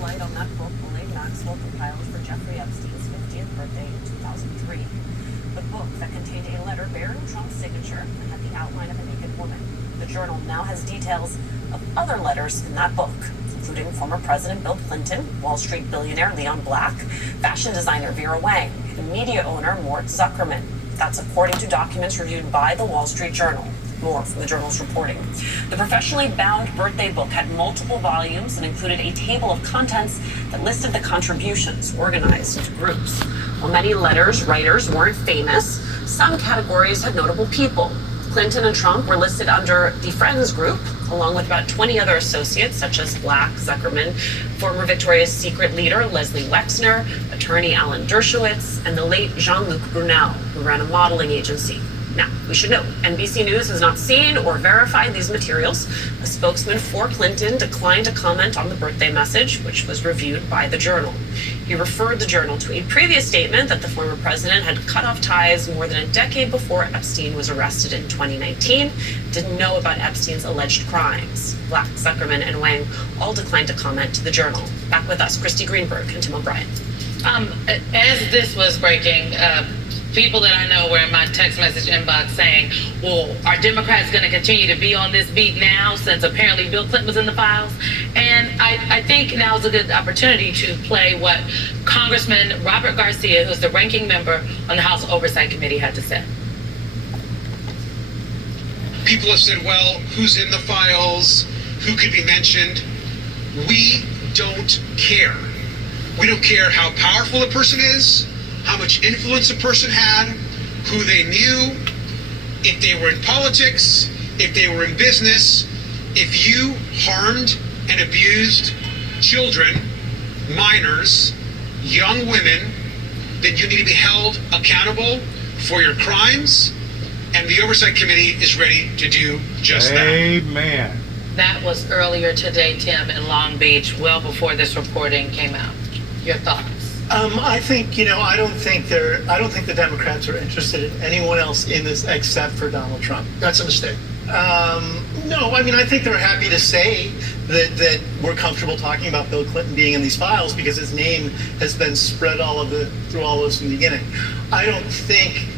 light on that book Ghislaine Maxwell compiled for Jeffrey Epstein's 50th birthday in 2003. The book that contained a letter bearing Trump's signature and had the outline of a naked woman. The journal now has details of other letters in that book, including former President Bill Clinton, Wall Street billionaire Leon Black, fashion designer Vera Wang, and media owner Mort Zuckerman. That's according to documents reviewed by the Wall Street Journal. More from the journal's reporting. The professionally bound birthday book had multiple volumes and included a table of contents that listed the contributions organized into groups. While many writers weren't famous, some categories had notable people. Clinton and Trump were listed under the Friends group, along with about 20 other associates, such as Black, Zuckerman, former Victoria's Secret leader Leslie Wexner, attorney Alan Dershowitz, and the late Jean-Luc Brunel, who ran a modeling agency. Now, we should note, NBC News has not seen or verified these materials. A spokesman for Clinton declined to comment on the birthday message, which was reviewed by the Journal. He referred the Journal to a previous statement that the former president had cut off ties more than a decade before Epstein was arrested in 2019, didn't know about Epstein's alleged crimes. Black, Zuckerman, and Wang all declined to comment to the Journal. Back with us, Christy Greenberg and Tim O'Brien. As this was breaking, people that I know were in my text message inbox saying, well, are Democrats going to continue to be on this beat now since apparently Bill Clinton was in the files? And I think now is a good opportunity to play what Congressman Robert Garcia, who's the ranking member on the House Oversight Committee, had to say. People have said, well, who's in the files? Who could be mentioned? We don't care. We don't care how powerful a person is, how much influence a person had, who they knew, if they were in politics, if they were in business. If you harmed and abused children, minors, young women, then you need to be held accountable for your crimes, and the Oversight Committee is ready to do just that. Amen. That was earlier today, Tim, in Long Beach, well before this reporting came out. Your thoughts? I think, I don't think the Democrats are interested in anyone else in this except for Donald Trump. That's a mistake. No, I think they're happy to say that we're comfortable talking about Bill Clinton being in these files because his name has been spread through all of this from the beginning. I don't think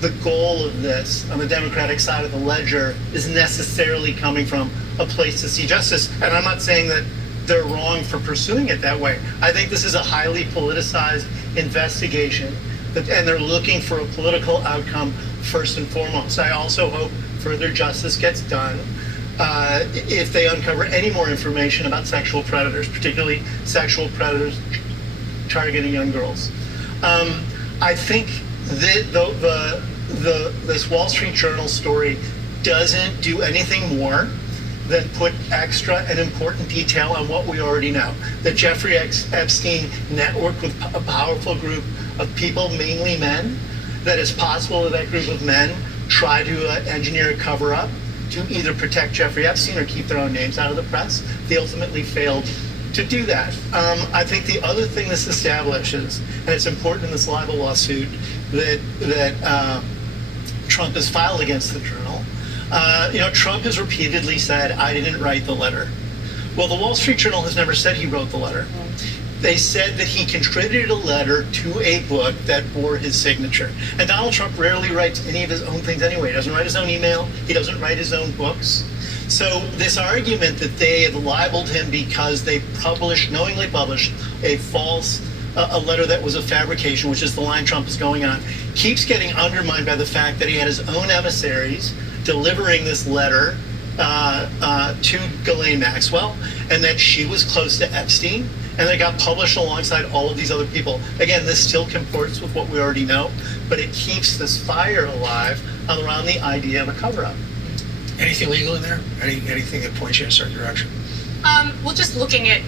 the goal of this on the Democratic side of the ledger is necessarily coming from a place to see justice. And I'm not saying that they're wrong for pursuing it that way. I think this is a highly politicized investigation, and they're looking for a political outcome first and foremost. I also hope further justice gets done if they uncover any more information about sexual predators, particularly sexual predators targeting young girls. I think that this Wall Street Journal story doesn't do anything more than put extra and important detail on what we already know. That Jeffrey Epstein networked with a powerful group of people, mainly men, that it's possible that group of men try to engineer a cover-up to either protect Jeffrey Epstein or keep their own names out of the press. They ultimately failed to do that. I think the other thing this establishes, and it's important in this libel lawsuit that Trump has filed against the Journal, Trump has repeatedly said, I didn't write the letter. Well, the Wall Street Journal has never said he wrote the letter. They said that he contributed a letter to a book that bore his signature. And Donald Trump rarely writes any of his own things anyway. He doesn't write his own email. He doesn't write his own books. So this argument that they had libeled him because they knowingly published a letter that was a fabrication, which is the line Trump is going on, keeps getting undermined by the fact that he had his own emissaries delivering this letter to Ghislaine Maxwell, and that she was close to Epstein, and it got published alongside all of these other people. Again, this still comports with what we already know, but it keeps this fire alive around the idea of a cover-up. Anything legal in there? Anything that points you in a certain direction? Well, just looking at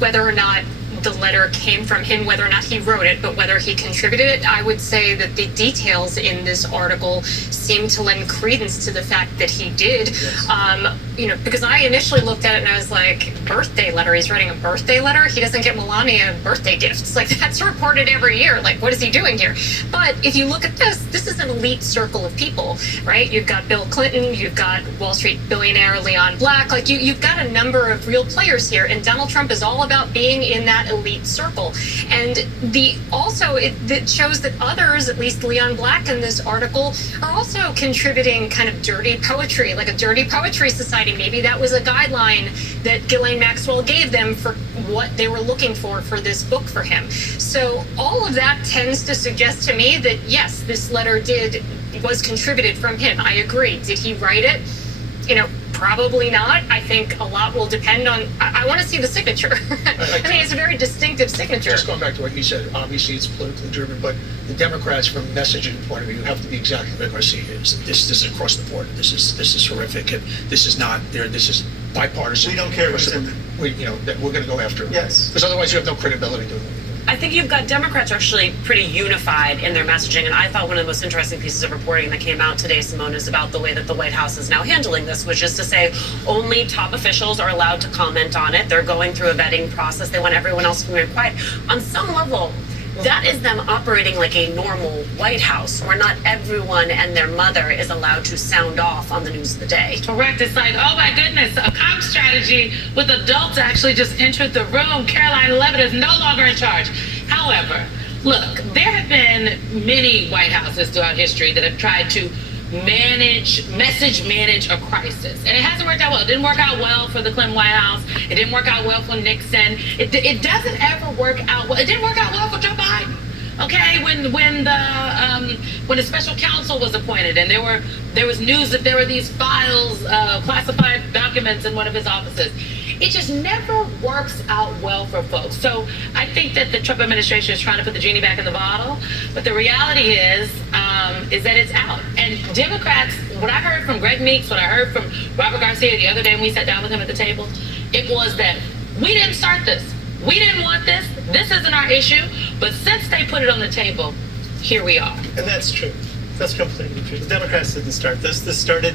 whether or not the letter came from him, whether or not he wrote it, but whether he contributed it, I would say that the details in this article seem to lend credence to the fact that he did. Yes. Because I initially looked at it and I was like, birthday letter, he's writing a birthday letter? He doesn't get Melania birthday gifts. Like, that's reported every year. Like, what is he doing here? But if you look at this is an elite circle of people, right? You've got Bill Clinton, you've got Wall Street billionaire Leon Black, like you've got a number of real players here, and Donald Trump is all about being in that elite circle. And it shows that others, at least Leon Black in this article, are also contributing kind of dirty poetry, like a dirty poetry society. Maybe that was a guideline that Ghislaine Maxwell gave them for what they were looking for this book for him. So all of that tends to suggest to me that yes, this letter was contributed from him. I agree. Did he write it? Probably not. I think a lot will depend on. I want to see the signature. I mean, it's a very distinctive signature. Just going back to what you said, obviously it's politically driven, but the Democrats, from a messaging point of view, have to be exactly like Garcia is. This is across the board. This is horrific, and this is not there. This is bipartisan. We don't care what's in it. That we're going to go after. Yes. Because otherwise you have no credibility doing it. I think you've got Democrats actually pretty unified in their messaging, and I thought one of the most interesting pieces of reporting that came out today, Simone, is about the way that the White House is now handling this, which is to say only top officials are allowed to comment on it. They're going through a vetting process. They want everyone else to remain quiet. On some level, that is them operating like a normal White House, where not everyone and their mother is allowed to sound off on the news of the day. Correct. It's like, oh my goodness, a comp strategy with adults actually just entered the room. Caroline Levitt is no longer in charge. However, look, there have been many White Houses throughout history that have tried to manage a crisis. And it hasn't worked out well. It didn't work out well for the Clinton White House. It didn't work out well for Nixon. It doesn't ever work out well. It didn't work out well for Joe Biden. Okay, when the special counsel was appointed, and there was news that there were these files, classified documents in one of his offices. It just never works out well for folks. So I think that the Trump administration is trying to put the genie back in the bottle, but the reality is that it's out. And Democrats, what I heard from Greg Meeks, what I heard from Robert Garcia the other day when we sat down with him at the table, it was that we didn't start this. We didn't want this. This isn't our issue. But since they put it on the table, here we are. And that's true. That's completely true. The Democrats didn't start this. This started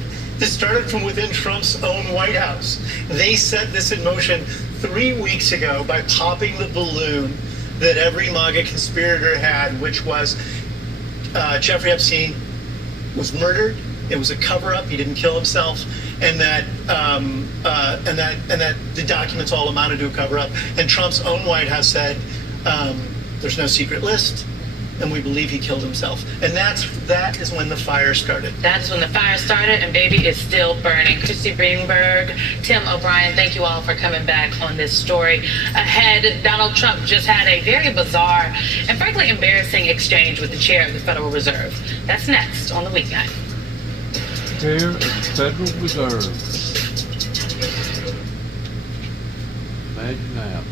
from within Trump's own White House. They set this in motion 3 weeks ago by popping the balloon that every MAGA conspirator had, which was Jeffrey Epstein was murdered. It was a cover-up. He didn't kill himself, and that the documents all amounted to a cover-up. And Trump's own White House said there's no secret list, and we believe he killed himself. And that is when the fire started. That's when the fire started, and baby, it's still burning. Christy Greenberg, Tim O'Brien, thank you all for coming back on this story. Ahead, Donald Trump just had a very bizarre and frankly embarrassing exchange with the chair of the Federal Reserve. That's next on The Weeknight. Chair of the Federal Reserve. Imagine that.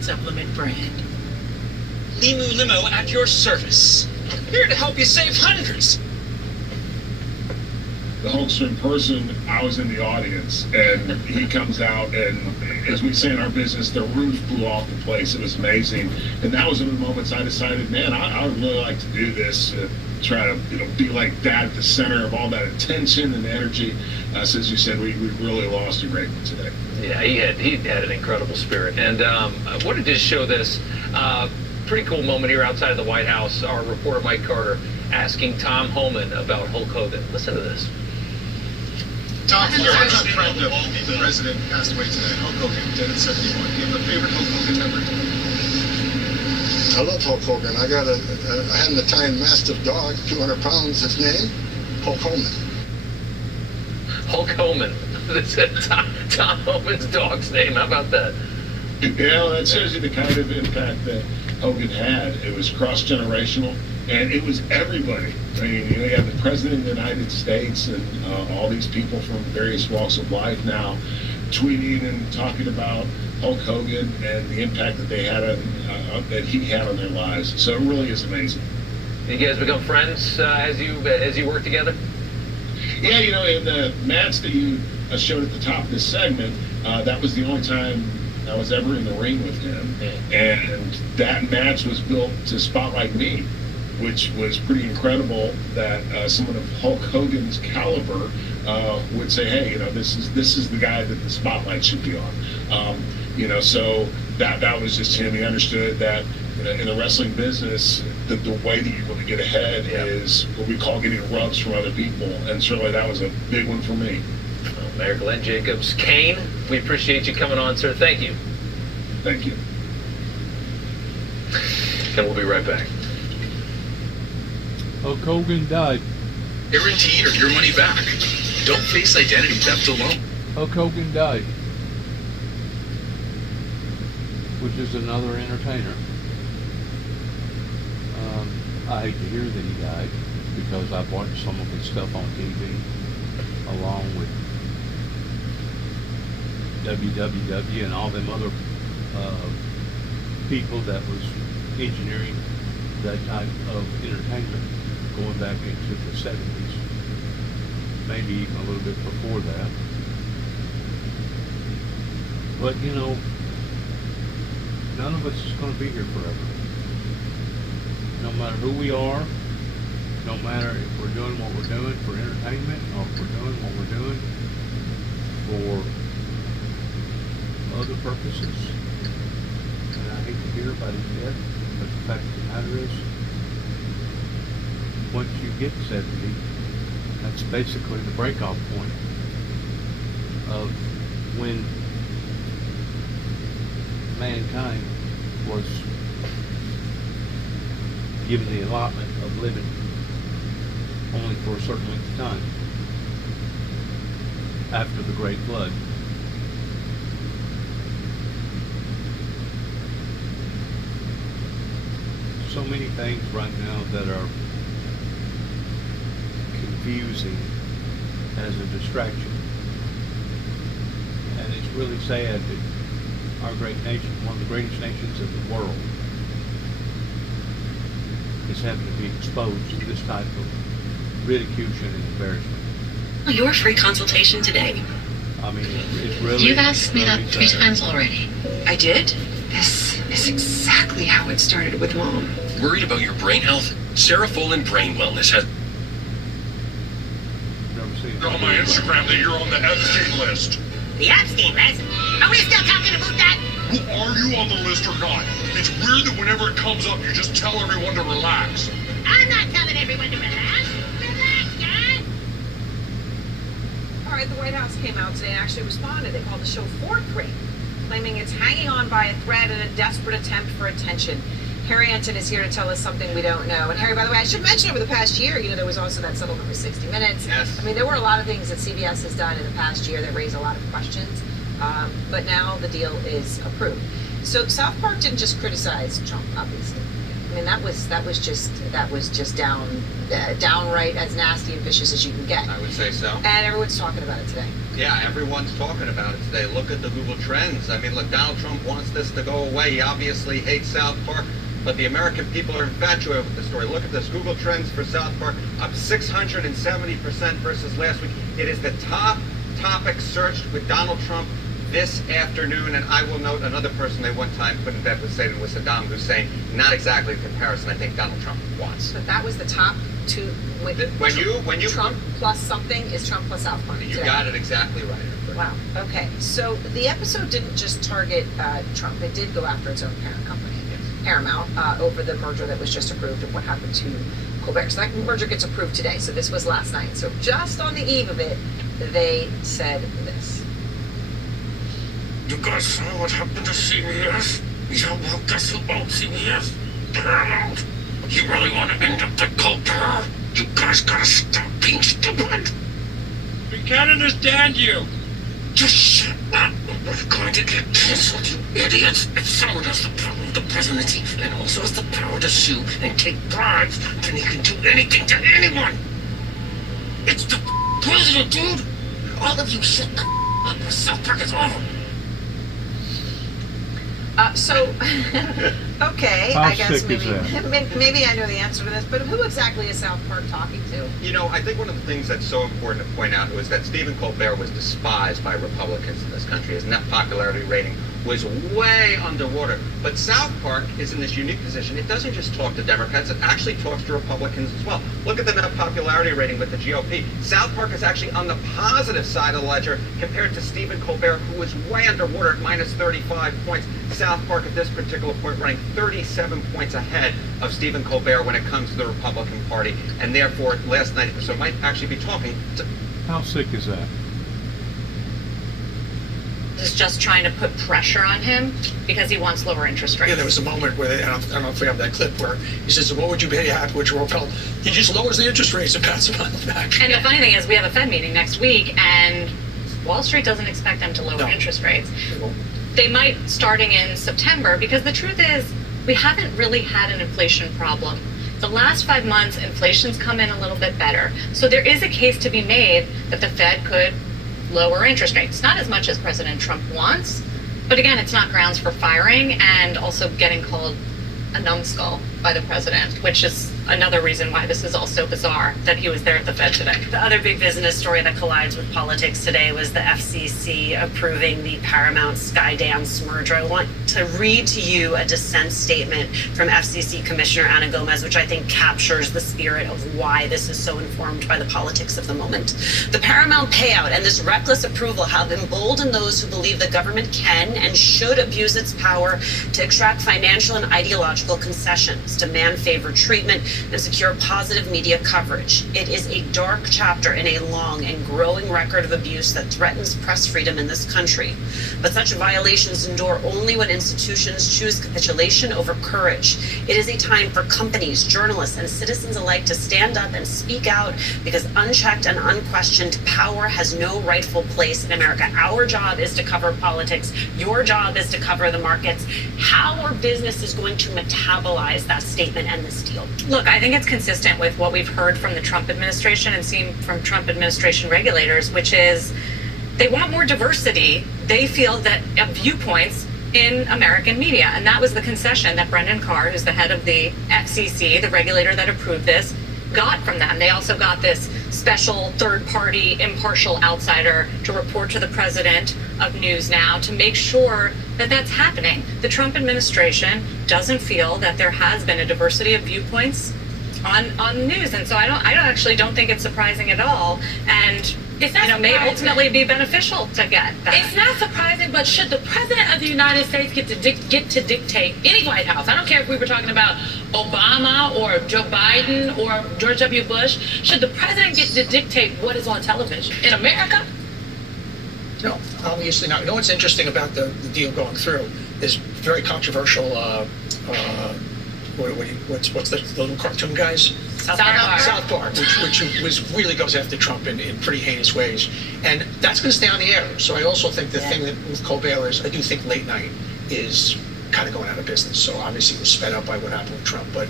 Supplement brand. Limu Limo at your service. Here to help you save hundreds. The Hulkster in person, I was in the audience, and he comes out, and as we say in our business, the roof blew off the place. It was amazing. And that was one of the moments I decided, man, I would really like to do this, try to be like that at the center of all that attention and energy. So as you said, we really lost a great one today. Yeah, he had an incredible spirit. And I wanted to just show this pretty cool moment here outside of the White House. Our reporter Mike Carter asking Tom Homan about Hulk Hogan. Listen to this. Tom, your longtime friend of the president passed away today. Hulk Hogan, dead at 71. Do you have a favorite Hulk Hogan memory? I love Hulk Hogan. I had an Italian Mastiff dog, 200 pounds. His name, Hulk Homan. Hulk Homan. That's Tom Homan's dog's name. How about that? Yeah, well, that shows you the kind of impact that Hogan had. It was cross-generational, and it was everybody. I mean, you have the President of the United States and all these people from various walks of life now tweeting and talking about Hulk Hogan and the impact that they had that he had on their lives. So it really is amazing. You guys become friends as you work together? Yeah, in the match that you showed at the top of this segment, that was the only time I was ever in the ring with him. And that match was built to spotlight me, which was pretty incredible that someone of Hulk Hogan's caliber would say, hey, you know, this is the guy that the spotlight should be on. You know, so that was just him. He understood that in the wrestling business, the way that you really get ahead is what we call getting rubs from other people, and certainly that was a big one for me. Well, Mayor Glenn Jacobs, Kane, we appreciate you coming on, sir. Thank you. Thank you. And we'll be right back. Hulk Hogan died. Guaranteed or your money back. Don't face identity theft alone. Hulk Hogan died. Which is another entertainer. I hate to hear that he died because I've watched some of his stuff on TV along with WWW and all them other people that was engineering that type of entertainment going back into the 70s, maybe even a little bit before that. But you know, none of us is going to be here forever. No matter who we are, no matter if we're doing what we're doing for entertainment or if we're doing what we're doing for other purposes. And I hate to hear about his death, but the fact of the matter is, once you get 70, that's basically the break-off point of when mankind was given the allotment of living only for a certain length of time after the Great Flood. So many things right now that are confusing as a distraction, and it's really sad that our great nation, one of the greatest nations in the world, is having to be exposed to this type of ridicule and embarrassment. Your free consultation today. I mean, it's really... You've asked me really that 3 sad. times already. I did? This is exactly how it started with Mom. Worried about your brain health? Serafolin Brain Wellness has... Never seen it. On my Instagram that you're on the Epstein list. The Epstein list? Are we still talking about that? Well, are you on the list or not? It's weird that whenever it comes up, you just tell everyone to relax. I'm not telling everyone to relax. Relax, guys. All right, the White House came out today and actually responded. They called the show fourth rate, claiming it's hanging on by a thread in a desperate attempt for attention. Harry Anton is here to tell us something we don't know. And Harry, by the way, I should mention over the past year, you know, there was also that settlement with 60 Minutes. Yes. I mean, there were a lot of things that CBS has done in the past year that raised a lot of questions. But now the deal is approved. So South Park didn't just criticize Trump, obviously. I mean, that was just downright as nasty and vicious as you can get. I would say so. And everyone's talking about it today. Yeah, everyone's talking about it today. Look at the Google Trends. I mean, look, Donald Trump wants this to go away. He obviously hates South Park, but the American people are infatuated with the story. Look at this. Google Trends for South Park up 670% versus last week. It is the top topic searched with Donald Trump this afternoon, and I will note another person they one time put in bed with Satan was Saddam Hussein. Not exactly the comparison I think Donald Trump wants. But that was the top two. When you Trump plus something is Trump plus South Park. You got it exactly right. Wow. Okay. So the episode didn't just target Trump. It did go after its own parent company, Paramount, over the merger that was just approved and what happened to Colbert. So that merger gets approved today. So this was last night. So just on the eve of it, they said this. You guys saw what happened to CBS? Yeah, well, guess who owns CBS? Paramount. You really want to end up like Colbert? You guys gotta stop being stupid. We can't understand you. Just shut up. We're going to get canceled, you idiots. If someone has the power of the presidency and also has the power to sue and take bribes, then he can do anything to anyone. It's the president, dude. All of you shut the up or South Park is over. Okay, How I guess sick is maybe I know the answer to this, but who exactly is South Park talking to? You know, I think one of the things that's so important to point out was that Stephen Colbert was despised by Republicans in this country. His net popularity rating was way underwater. But South Park is in this unique position. It doesn't just talk to Democrats, it actually talks to Republicans as well. Look at the net popularity rating with the GOP. South Park is actually on the positive side of the ledger compared to Stephen Colbert, who was way underwater at minus 35 points. South Park at this particular point running 37 points ahead of Stephen Colbert when it comes to the Republican Party. And therefore, last night, so it might actually be talking to... How sick is that? Is just trying to put pressure on him because he wants lower interest rates. Yeah, there was a moment where, I don't know if we have that clip, where he says, what would you be happy with Jerome Powell? He just lowers the interest rates and pats him on the back. And the funny thing is we have a Fed meeting next week and Wall Street doesn't expect them to lower interest rates. They might starting in September, because the truth is we haven't really had an inflation problem. The last 5 months, inflation's come in a little bit better. So there is a case to be made that the Fed could lower interest rates. Not as much as President Trump wants, but again, it's not grounds for firing and also getting called a numbskull by the president, which is another reason why this is all so bizarre that he was there at the Fed today. The other big business story that collides with politics today was the FCC approving the Paramount Skydance merger. I want to read to you a dissent statement from FCC Commissioner Ana Gomez, which I think captures the spirit of why this is so informed by the politics of the moment. The Paramount payout and this reckless approval have emboldened those who believe the government can and should abuse its power to extract financial and ideological concessions, demand favored treatment, and secure positive media coverage. It is a dark chapter in a long and growing record of abuse that threatens press freedom in this country. But such violations endure only when institutions choose capitulation over courage. It is a time for companies, journalists, and citizens alike to stand up and speak out, because unchecked and unquestioned power has no rightful place in America. Our job is to cover politics. Your job is to cover the markets. How are businesses going to metabolize that statement and this deal? Look, I think it's consistent with what we've heard from the Trump administration and seen from Trump administration regulators, which is they want more diversity. They feel that viewpoints in American media. And that was the concession that Brendan Carr, who's the head of the FCC, the regulator that approved this, got from them. They also got this special third-party impartial outsider to report to the president of News Now to make sure that that's happening. The Trump administration doesn't feel that there has been a diversity of viewpoints on news, and so I don't think it's surprising at all, and it's not may ultimately be beneficial to get that. It's not surprising, but should the president of the United States get to dictate any White House? I don't care if we were talking about Obama or Joe Biden or George W. Bush. Should the president get to dictate what is on television in America? No, obviously not. You know what's interesting about the deal going through is very controversial. What's the little cartoon guys? South Park. South Park, which really goes after Trump in pretty heinous ways, and that's going to stay on the air. So I also think the thing that with Colbert is, I do think late night is kind of going out of business. So obviously it was sped up by what happened with Trump. But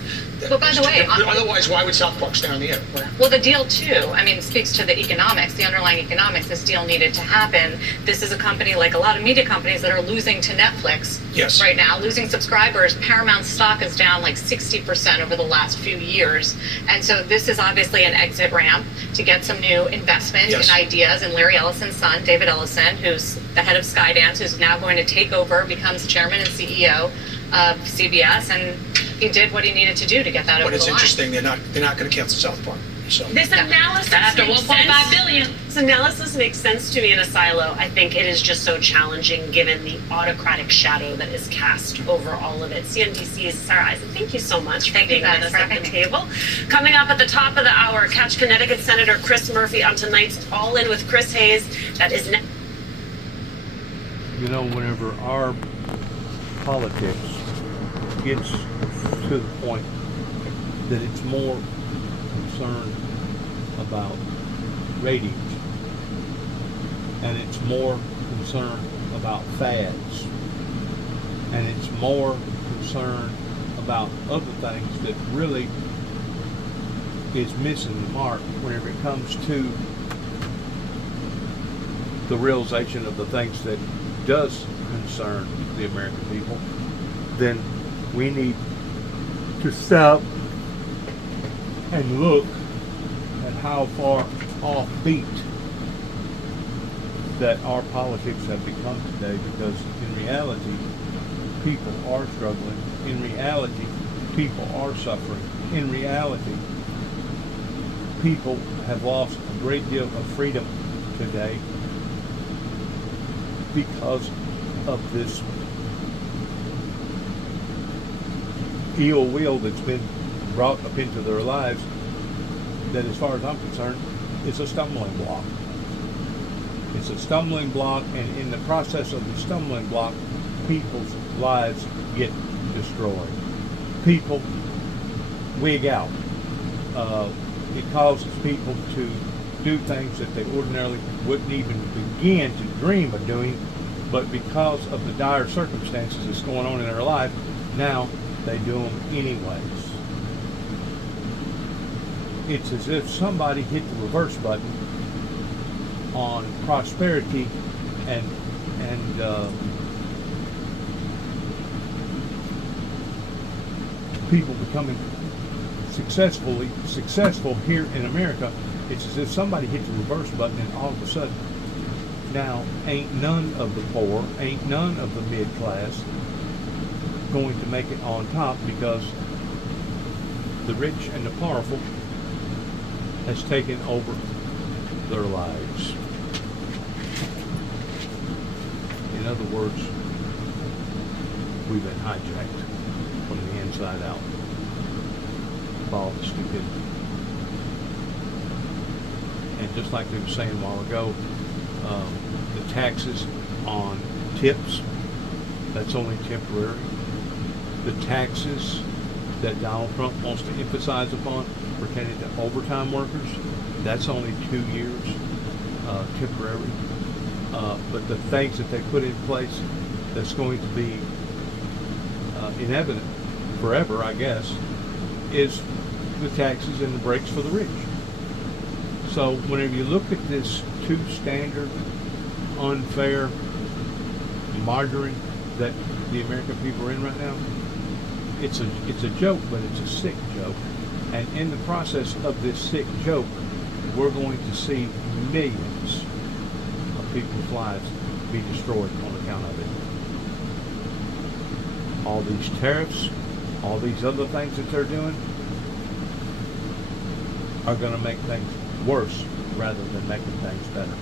by the way, otherwise, why would South Park stay on the air? Well, the deal too, I mean, speaks to the economics, the underlying economics. This deal needed to happen. This is a company, like a lot of media companies, that are losing to Netflix right now, losing subscribers. Paramount stock is down like 60% over the last few years. And so this is obviously an exit ramp to get some new investment and ideas. And Larry Ellison's son, David Ellison, who's the head of Skydance, who's now going to take over, becomes chairman and CEO of CBS, and he did what he needed to do to get that over the line. But it's interesting, they're not going to cancel South Park. So this analysis after 1.5 billion. This analysis makes sense to me in a silo. I think it is just so challenging given the autocratic shadow that is cast over all of it. CNBC's Sarah Eisen, thank you so much for being with us at the table. Coming up at the top of the hour, catch Connecticut Senator Chris Murphy on tonight's All In with Chris Hayes. That is next. You know, whenever our politics gets to the point that it's more concerned about ratings and it's more concerned about fads and it's more concerned about other things that really is missing the mark whenever it comes to the realization of the things that does concern the American people, then we need to stop and look at how far offbeat that our politics have become today, because in reality, people are struggling. In reality, people are suffering. In reality, people have lost a great deal of freedom today because of this ill will that's been brought up into their lives that, as far as I'm concerned, is a stumbling block. It's a stumbling block, and in the process of the stumbling block, people's lives get destroyed. People wig out. It causes people to do things that they ordinarily wouldn't even begin to dream of doing, but because of the dire circumstances that's going on in their life, now they do them anyways. It's as if somebody hit the reverse button on prosperity and people becoming successful here in America. It's as if somebody hit the reverse button, and all of a sudden now ain't none of the poor, ain't none of the mid-class going to make it on top, because the rich and the powerful has taken over their lives. In other words, we've been hijacked from the inside out by all the stupidity. And just like they were saying a while ago, the taxes on tips, that's only temporary. The taxes that Donald Trump wants to emphasize upon pertaining to overtime workers, that's only 2 years, temporary. But the things that they put in place that's going to be inevitable forever, I guess, is the taxes and the breaks for the rich. So whenever you look at this two-standard, unfair margarine that the American people are in right now, it's a joke, but it's a sick joke. And in the process of this sick joke, we're going to see millions of people's lives be destroyed on account of it. All these tariffs, all these other things that they're doing are going to make things worse rather than making things better.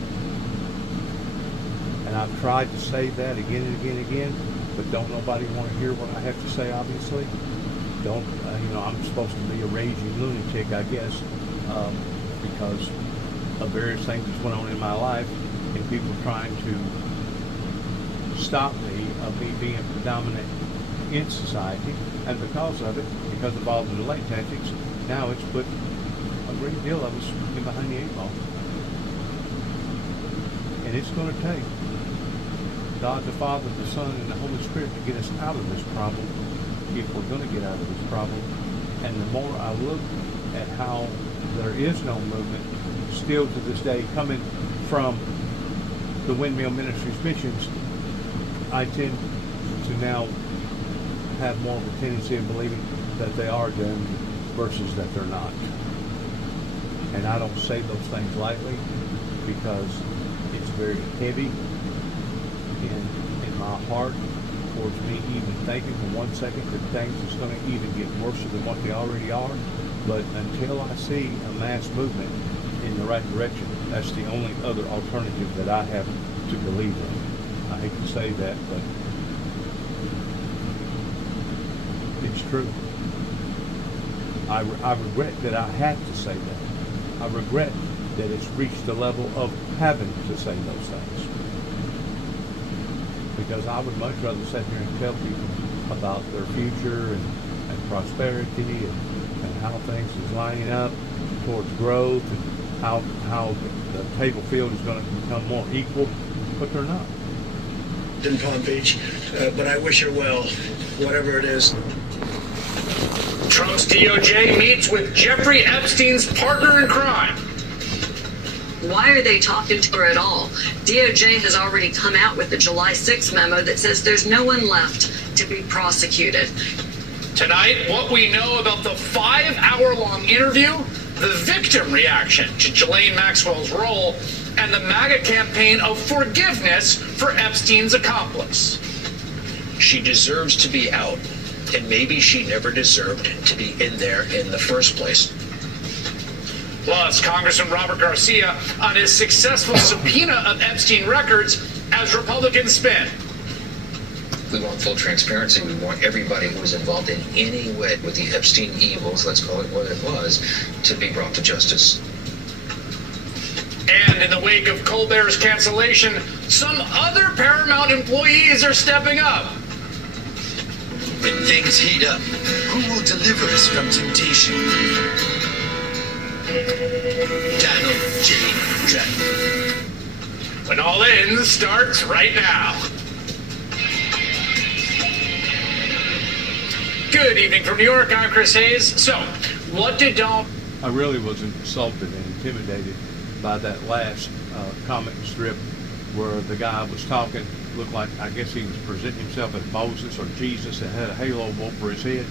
And I've tried to say that again and again and again, but don't nobody want to hear what I have to say, obviously. Don't, I'm supposed to be a raging lunatic, I guess, because of various things that went on in my life, and people trying to stop me of me being predominant in society. And because of it, because of all the delay tactics, now it's put a great deal of us in behind the 8 ball. And it's going to take God the Father, the Son, and the Holy Spirit to get us out of this problem, if we're going to get out of this problem. And the more I look at how there is no movement still to this day coming from the Windmill Ministries missions, I tend to now have more of a tendency of believing that they are doomed versus that they're not. And I don't say those things lightly, because it's very heavy in my heart towards me even thinking for 1 second that things is going to even get worse than what they already are. But until I see a mass movement in the right direction, that's the only other alternative that I have to believe in. I hate to say that, but it's true. I regret that I had to say that. I regret that it's reached the level of having to say those things. Because I would much rather sit here and tell people about their future and prosperity and how things is lining up towards growth and how the table field is going to become more equal, but they're not. In Palm Beach, but I wish her well, whatever it is. Trump's DOJ meets with Jeffrey Epstein's partner in crime. Why are they talking to her at all? DOJ has already come out with the July 6th memo that says there's no one left to be prosecuted. Tonight, what we know about the 5-hour-long interview, the victim reaction to Ghislaine Maxwell's role, and the MAGA campaign of forgiveness for Epstein's accomplice. She deserves to be out, and maybe she never deserved to be in there in the first place. Plus, Congressman Robert Garcia on his successful subpoena of Epstein records as Republicans spin. We want full transparency. We want everybody who was involved in any way with the Epstein evils, let's call it what it was, to be brought to justice. And in the wake of Colbert's cancellation, some other Paramount employees are stepping up. When things heat up, who will deliver us from temptation? Donald J. Trump. When All In starts right now. Good evening from New York. I'm Chris Hayes. So, what did Donald... I really was insulted and intimidated by that last comic strip where the guy was talking, looked like, I guess he was presenting himself as Moses or Jesus and had a halo over his head.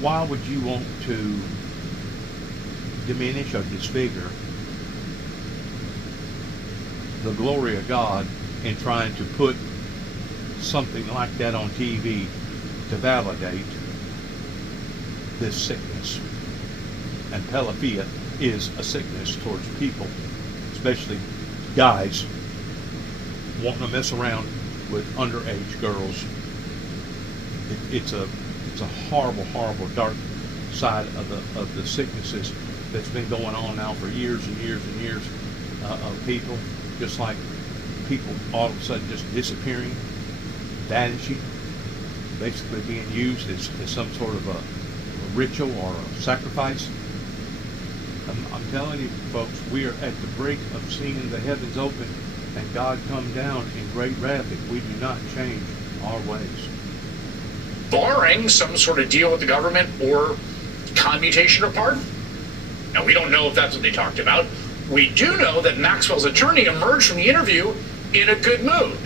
Why would you want to diminish or disfigure the glory of God in trying to put something like that on TV to validate this sickness? And pedophilia is a sickness towards people, especially guys wanting to mess around with underage girls. It's a horrible, horrible, dark side of the sicknesses that's been going on now for years and years and years of people, just like people all of a sudden just disappearing, vanishing, basically being used as some sort of a ritual or a sacrifice. I'm telling you, folks, we are at the brink of seeing the heavens open and God come down in great wrath if we do not change our ways. Barring some sort of deal with the government or commutation or pardon. Now, we don't know if that's what they talked about. We do know that Maxwell's attorney emerged from the interview in a good mood.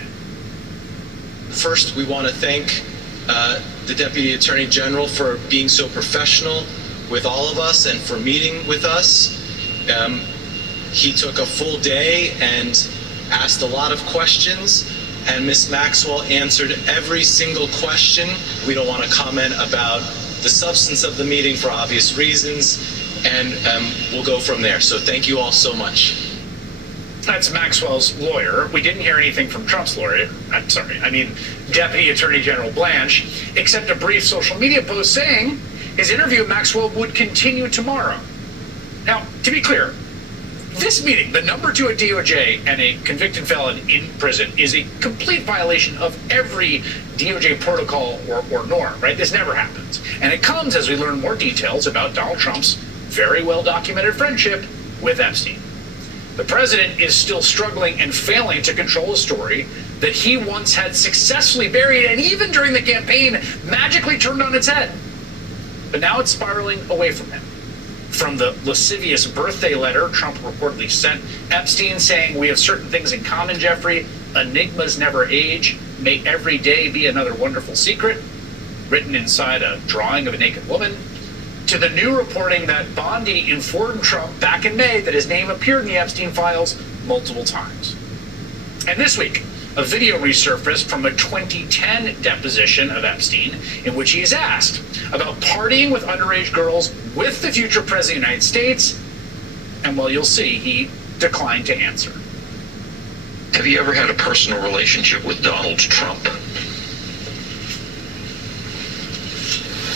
First, we want to thank the Deputy Attorney General for being so professional with all of us and for meeting with us. He took a full day and asked a lot of questions, and Ms. Maxwell answered every single question. We don't want to comment about the substance of the meeting for obvious reasons, and we'll go from there. So thank you all so much. That's Maxwell's lawyer. We didn't hear anything from Trump's lawyer. Deputy Attorney General Blanche, except a brief social media post saying his interview with Maxwell would continue tomorrow. Now, to be clear, this meeting, the number 2 at DOJ and a convicted felon in prison, is a complete violation of every DOJ protocol or norm, right? This never happens. And it comes as we learn more details about Donald Trump's very well-documented friendship with Epstein. The president is still struggling and failing to control a story that he once had successfully buried and even during the campaign magically turned on its head. But now it's spiraling away from him. From the lascivious birthday letter Trump reportedly sent Epstein saying, "We have certain things in common, Jeffrey. Enigmas never age. May every day be another wonderful secret," written inside a drawing of a naked woman, to the new reporting that Bondi informed Trump back in May that his name appeared in the Epstein files multiple times. And this week, a video resurfaced from a 2010 deposition of Epstein in which he is asked about partying with underage girls with the future president of the United States, and well, you'll see, he declined to answer. Have you ever had a personal relationship with Donald Trump?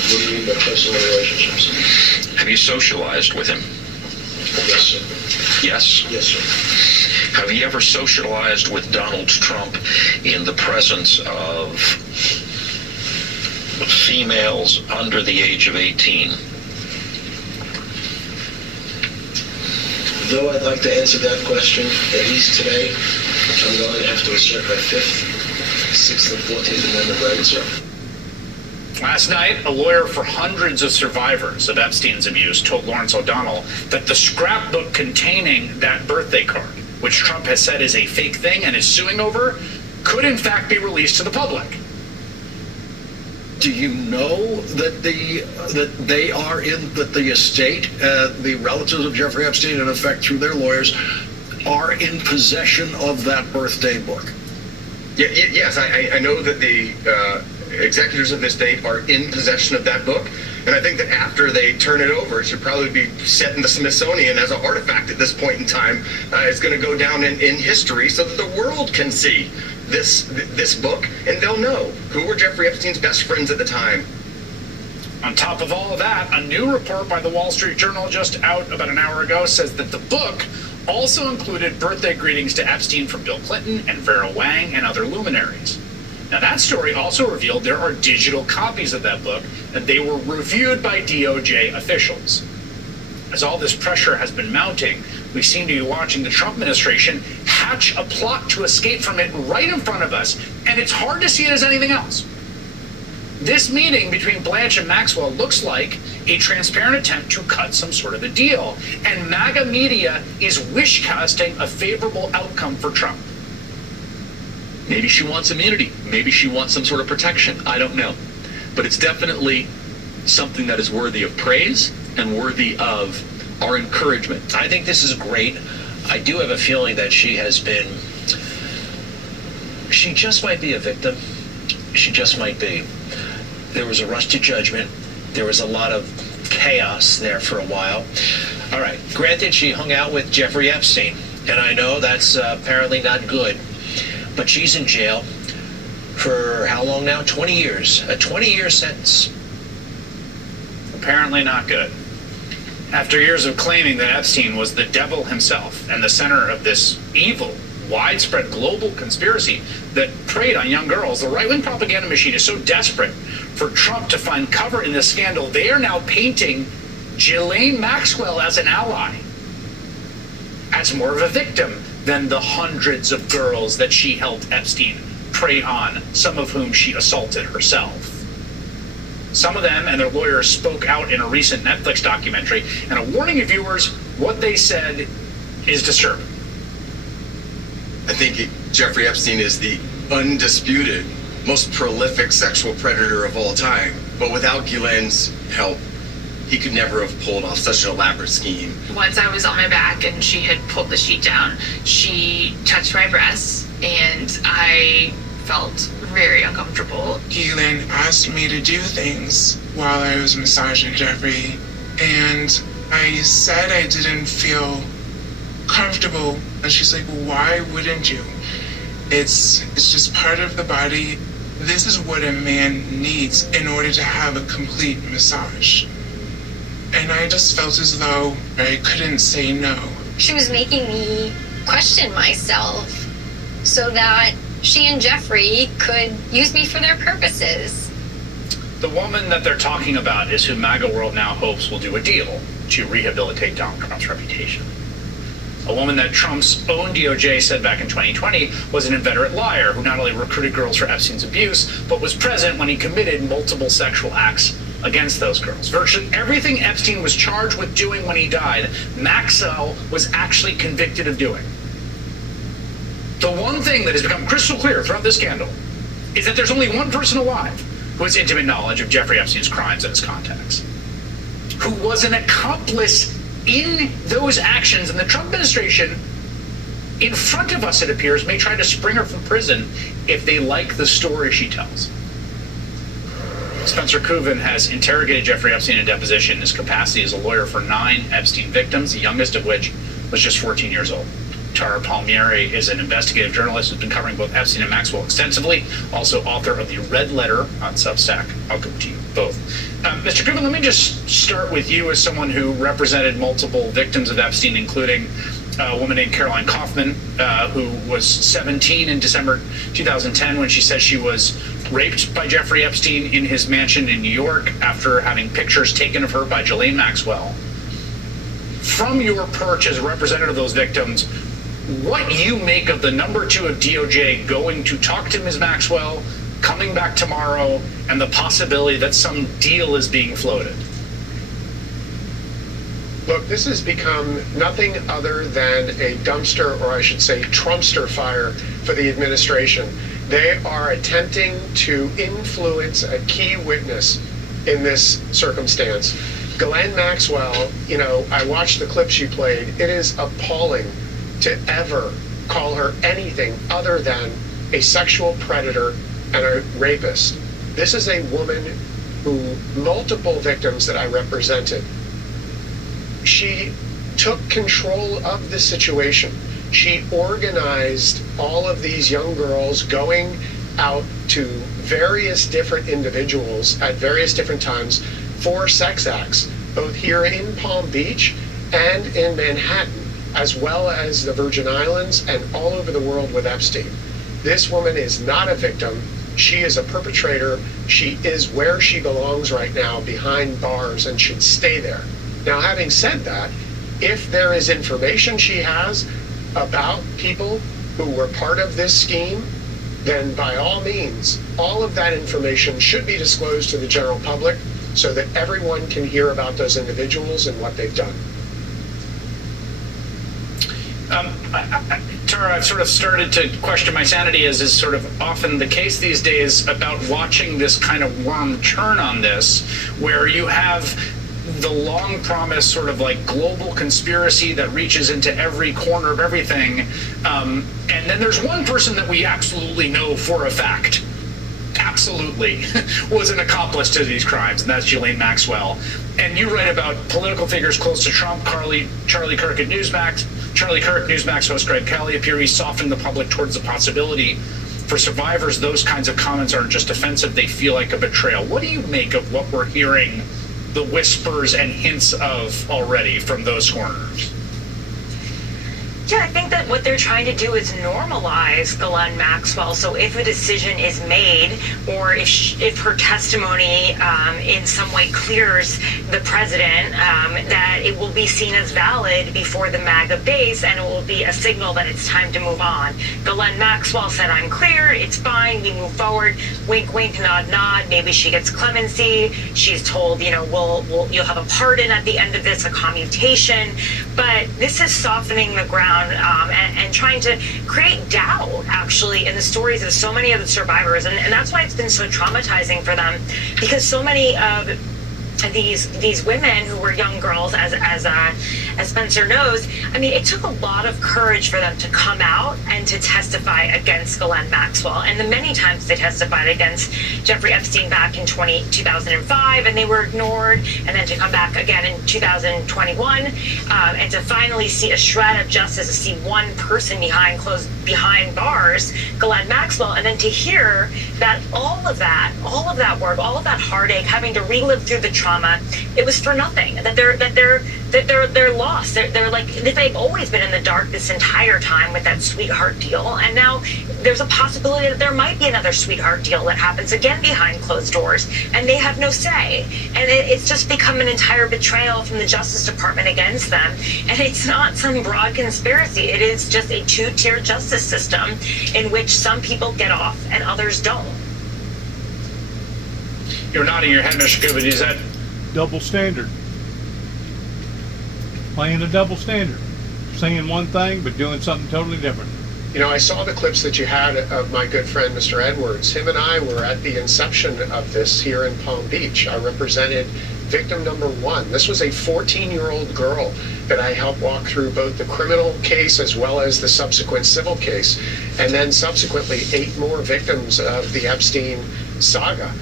What do you mean by personal relationships? Have you socialized with him? Yes, sir. Yes? Yes, sir. Have you ever socialized with Donald Trump in the presence of females under the age of 18? Though I'd like to answer that question, at least today, I'm going to have to assert my 5th, 6th, and 14th Amendment rights, sir. Last night, a lawyer for hundreds of survivors of Epstein's abuse told Lawrence O'Donnell that the scrapbook containing that birthday card, which Trump has said is a fake thing and is suing over, could in fact be released to the public. Do you know that the estate, the relatives of Jeffrey Epstein, in effect through their lawyers, are in possession of that birthday book? Yes, I know that the executors of the estate are in possession of that book. And I think that after they turn it over, it should probably be set in the Smithsonian as an artifact at this point in time. It's going to go down in history so that the world can see this book, and they'll know who were Jeffrey Epstein's best friends at the time. On top of all of that, a new report by the Wall Street Journal just out about an hour ago says that the book also included birthday greetings to Epstein from Bill Clinton and Vera Wang and other luminaries. Now, that story also revealed there are digital copies of that book, and they were reviewed by DOJ officials. As all this pressure has been mounting, we seem to be watching the Trump administration hatch a plot to escape from it right in front of us, and it's hard to see it as anything else. This meeting between Blanche and Maxwell looks like a transparent attempt to cut some sort of a deal, and MAGA media is wish-casting a favorable outcome for Trump. Maybe she wants immunity. Maybe she wants some sort of protection. I don't know. But it's definitely something that is worthy of praise and worthy of our encouragement. I think this is great. I do have a feeling that she just might be a victim. She just might be. There was a rush to judgment. There was a lot of chaos there for a while. All right, granted, she hung out with Jeffrey Epstein, and I know that's apparently not good. But she's in jail for how long now? 20 years. A 20-year sentence. Apparently not good. After years of claiming that Epstein was the devil himself and the center of this evil, widespread global conspiracy that preyed on young girls, the right-wing propaganda machine is so desperate for Trump to find cover in this scandal, they are now painting Ghislaine Maxwell as an ally, as more of a victim than the hundreds of girls that she helped Epstein prey on, some of whom she assaulted herself. Some of them and their lawyers spoke out in a recent Netflix documentary, and a warning to viewers, what they said is disturbing. I think Jeffrey Epstein is the undisputed, most prolific sexual predator of all time. But without Ghislaine's help, he could never have pulled off such an elaborate scheme. Once I was on my back and she had pulled the sheet down, she touched my breasts and I felt very uncomfortable. Ghislaine asked me to do things while I was massaging Jeffrey, and I said I didn't feel comfortable, and she's like, well, why wouldn't you? It's just part of the body. This is what a man needs in order to have a complete massage. And I just felt as though I couldn't say no. She was making me question myself so that she and Jeffrey could use me for their purposes. The woman that they're talking about is who MAGA World now hopes will do a deal to rehabilitate Donald Trump's reputation. A woman that Trump's own DOJ said back in 2020 was an inveterate liar who not only recruited girls for Epstein's abuse, but was present when he committed multiple sexual acts against those girls. Virtually everything Epstein was charged with doing when he died, Maxwell was actually convicted of doing. The one thing that has become crystal clear throughout this scandal is that there's only one person alive who has intimate knowledge of Jeffrey Epstein's crimes and his contacts, who was an accomplice in those actions, and the Trump administration, in front of us it appears, may try to spring her from prison if they like the story she tells. Spencer Kuvin has interrogated Jeffrey Epstein in deposition in his capacity as a lawyer for 9 Epstein victims, the youngest of which was just 14 years old. Tara Palmieri is an investigative journalist who's been covering both Epstein and Maxwell extensively, also author of the Red Letter on Substack. I'll go to you both. Mr. Kuvin, let me just start with you as someone who represented multiple victims of Epstein, including a woman named Caroline Kaufman, who was 17 in December 2010 when she said she was raped by Jeffrey Epstein in his mansion in New York after having pictures taken of her by Ghislaine Maxwell. From your perch as a representative of those victims, what you make of the number 2 of DOJ going to talk to Ms. Maxwell, coming back tomorrow, and the possibility that some deal is being floated? Look, this has become nothing other than a dumpster, or I should say Trumpster fire for the administration. They are attempting to influence a key witness in this circumstance. Ghislaine Maxwell, you know, I watched the clip she played. It is appalling to ever call her anything other than a sexual predator and a rapist. This is a woman who, multiple victims that I represented, she took control of the situation. She organized all of these young girls going out to various different individuals at various different times for sex acts, both here in Palm Beach and in Manhattan, as well as the Virgin Islands and all over the world with Epstein. This woman is not a victim. She is a perpetrator. She is where she belongs right now, behind bars, and should stay there. Now, having said that, if there is information she has about people who were part of this scheme, then by all means, all of that information should be disclosed to the general public so that everyone can hear about those individuals and what they've done. Tara, I've sort of started to question my sanity, as is sort of often the case these days, about watching this kind of worm turn on this, where you have the long promised sort of like global conspiracy that reaches into every corner of everything. And then there's one person that we absolutely know for a fact, absolutely, was an accomplice to these crimes, and that's Ghislaine Maxwell. And you write about political figures close to Trump, Charlie Kirk at Newsmax. Charlie Kirk, Newsmax host Greg Kelly, appear to soften the public towards the possibility. For survivors, those kinds of comments aren't just offensive, they feel like a betrayal. What do you make of what we're hearing, the whispers and hints of already from those corners? Yeah, I think that what they're trying to do is normalize Ghislaine Maxwell. So if a decision is made, or if her testimony in some way clears the president, that it will be seen as valid before the MAGA base, and it will be a signal that it's time to move on. Ghislaine Maxwell said, "I'm clear, it's fine, we move forward." Wink, wink, nod, nod. Maybe she gets clemency. She's told, you'll have a pardon at the end of this, a commutation. But this is softening the ground. And trying to create doubt, actually, in the stories of so many of the survivors. And that's why it's been so traumatizing for them, because so many of these women who were young girls, as Spencer knows, I mean, it took a lot of courage for them to come out and to testify against Ghislaine Maxwell. And the many times they testified against Jeffrey Epstein back in 2005, and they were ignored, and then to come back again in 2021, and to finally see a shred of justice, to see one person behind bars, Ghislaine Maxwell, and then to hear that all of that work, all of that heartache, having to relive through the trauma, it was for nothing. That they're lost. They're like, they've always been in the dark this entire time with that sweetheart deal, and now there's a possibility that there might be another sweetheart deal that happens again behind closed doors, and they have no say. And it's just become an entire betrayal from the Justice Department against them. And it's not some broad conspiracy. It is just a two-tier justice system in which some people get off and others don't. You're nodding your head, Mr. Kubin. Is that double standard? Playing a double standard, saying one thing but doing something totally different. I saw the clips that you had of my good friend, Mr. Edwards. Him and I were at the inception of this here in Palm Beach. I represented victim number one. This was a 14-year-old girl that I helped walk through both the criminal case as well as the subsequent civil case, and then subsequently 8 more victims of the Epstein saga.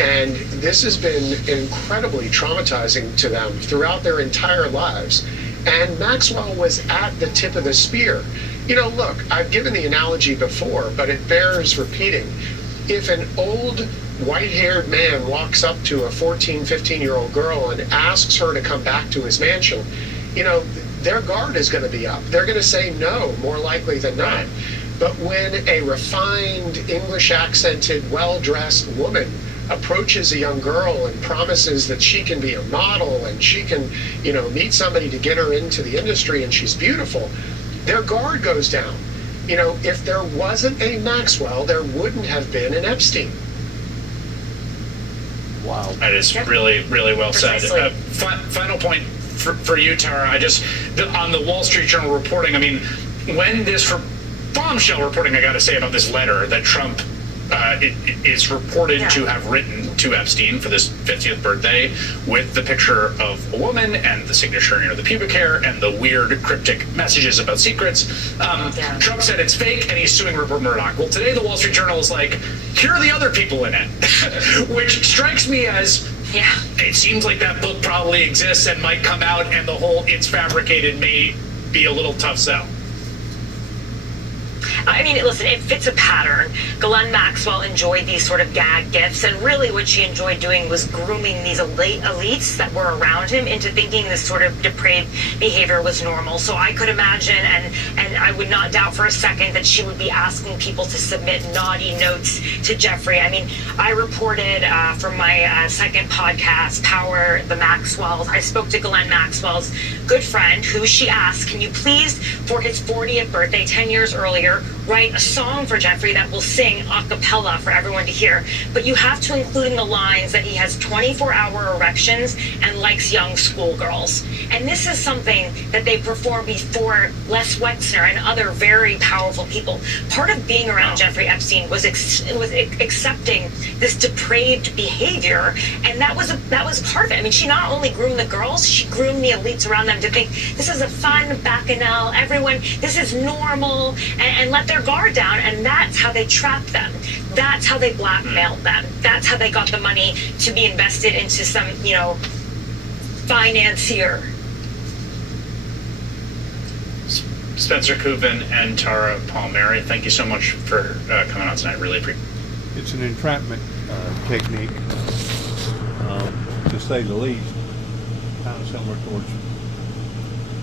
And this has been incredibly traumatizing to them throughout their entire lives. And Maxwell was at the tip of the spear. Look, I've given the analogy before, but it bears repeating. If an old white-haired man walks up to a 14, 15-year-old girl and asks her to come back to his mansion, their guard is going to be up. They're going to say no, more likely than not. But when a refined, English-accented, well-dressed woman approaches a young girl and promises that she can be a model and she can, meet somebody to get her into the industry and she's beautiful, their guard goes down. If there wasn't a Maxwell, there wouldn't have been an Epstein. Wow. That is really, really well said. Final point for you, Tara. On the Wall Street Journal reporting, I mean, when this bombshell reporting, I got to say, about this letter that Trump is reported to have written to Epstein for this 50th birthday with the picture of a woman and the signature near the pubic hair and the weird cryptic messages about secrets. Trump said it's fake and he's suing Rupert Murdoch. Well, today the Wall Street Journal is like, here are the other people in it, which strikes me as, it seems like that book probably exists and might come out, and the whole it's fabricated may be a little tough sell. I mean, listen, it fits a pattern. Ghislaine Maxwell enjoyed these sort of gag gifts, and really what she enjoyed doing was grooming these elites that were around him into thinking this sort of depraved behavior was normal. So I could imagine, and I would not doubt for a second that she would be asking people to submit naughty notes to Jeffrey. I mean, I reported from my second podcast, Power the Maxwells, I spoke to Ghislaine Maxwell's good friend, who she asked, can you please, for his 40th birthday, 10 years earlier, write a song for Jeffrey that will sing a cappella for everyone to hear. But you have to include in the lines that he has 24-hour erections and likes young schoolgirls. And this is something that they performed before Les Wexner and other very powerful people. Part of being around Jeffrey Epstein was accepting this depraved behavior, and that was part of it. I mean, she not only groomed the girls, she groomed the elites around them to think this is a fun bacchanal, everyone, this is normal, and let their guard down, and that's how they trapped them. That's how they blackmailed them. That's how they got the money to be invested into some, financier. Spencer Kubin and Tara Palmieri, thank you so much for coming on tonight. Really appreciate it. It's an entrapment technique, to say the least, kind of similar towards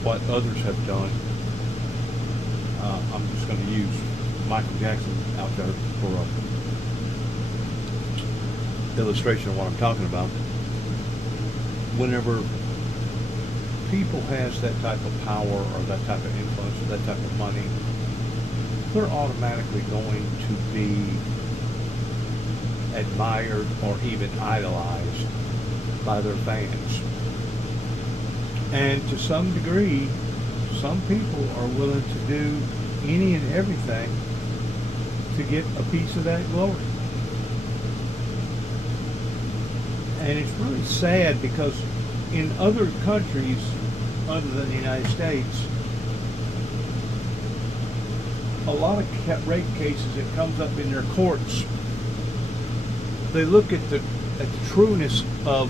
what others have done. I'm just going to use Michael Jackson out there for an illustration of what I'm talking about. Whenever people has that type of power or that type of influence or that type of money, they're automatically going to be admired or even idolized by their fans. And to some degree, some people are willing to do any and everything to get a piece of that glory. And it's really sad because in other countries other than the United States, a lot of rape cases that comes up in their courts, they look at the trueness of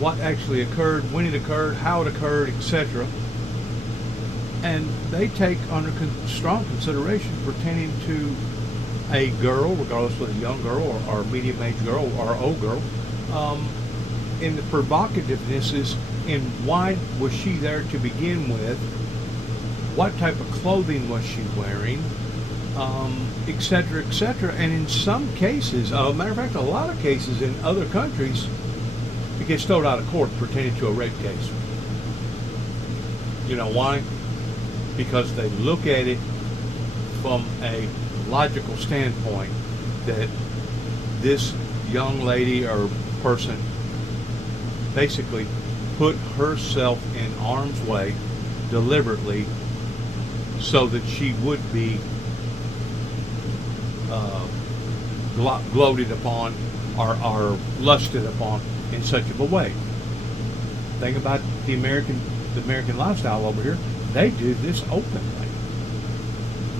what actually occurred, when it occurred, how it occurred, etc. And they take under strong consideration pertaining to a girl, regardless of a young girl or a medium-aged girl or an old girl, in the provocativeness is in why was she there to begin with, what type of clothing was she wearing, etc., etc. And in some cases, matter of fact, a lot of cases in other countries, it gets thrown out of court pertaining to a rape case. You know why? Because they look at it from a logical standpoint that this young lady or person basically put herself in harm's way deliberately so that she would be gloated upon or lusted upon in such of a way. Think about the American lifestyle over here. They do this openly.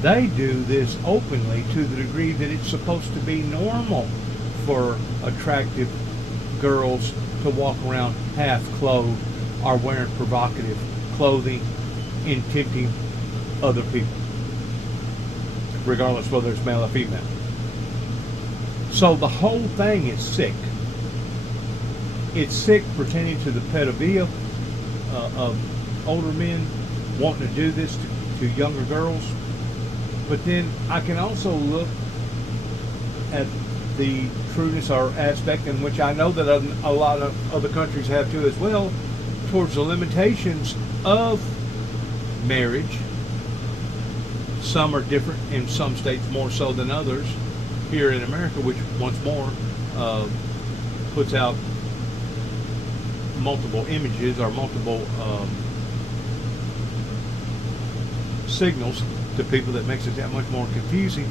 They do this openly to the degree that it's supposed to be normal for attractive girls to walk around half clothed or wearing provocative clothing in tempting other people, regardless whether it's male or female. So the whole thing is sick. It's sick pertaining to the pedophilia of older men wanting to do this to younger girls. But then I can also look at the trueness or aspect, in which I know that a lot of other countries have too as well, towards the limitations of marriage. Some are different in some states more so than others. Here in America, which once more puts out multiple images or multiple signals to people that makes it that much more confusing.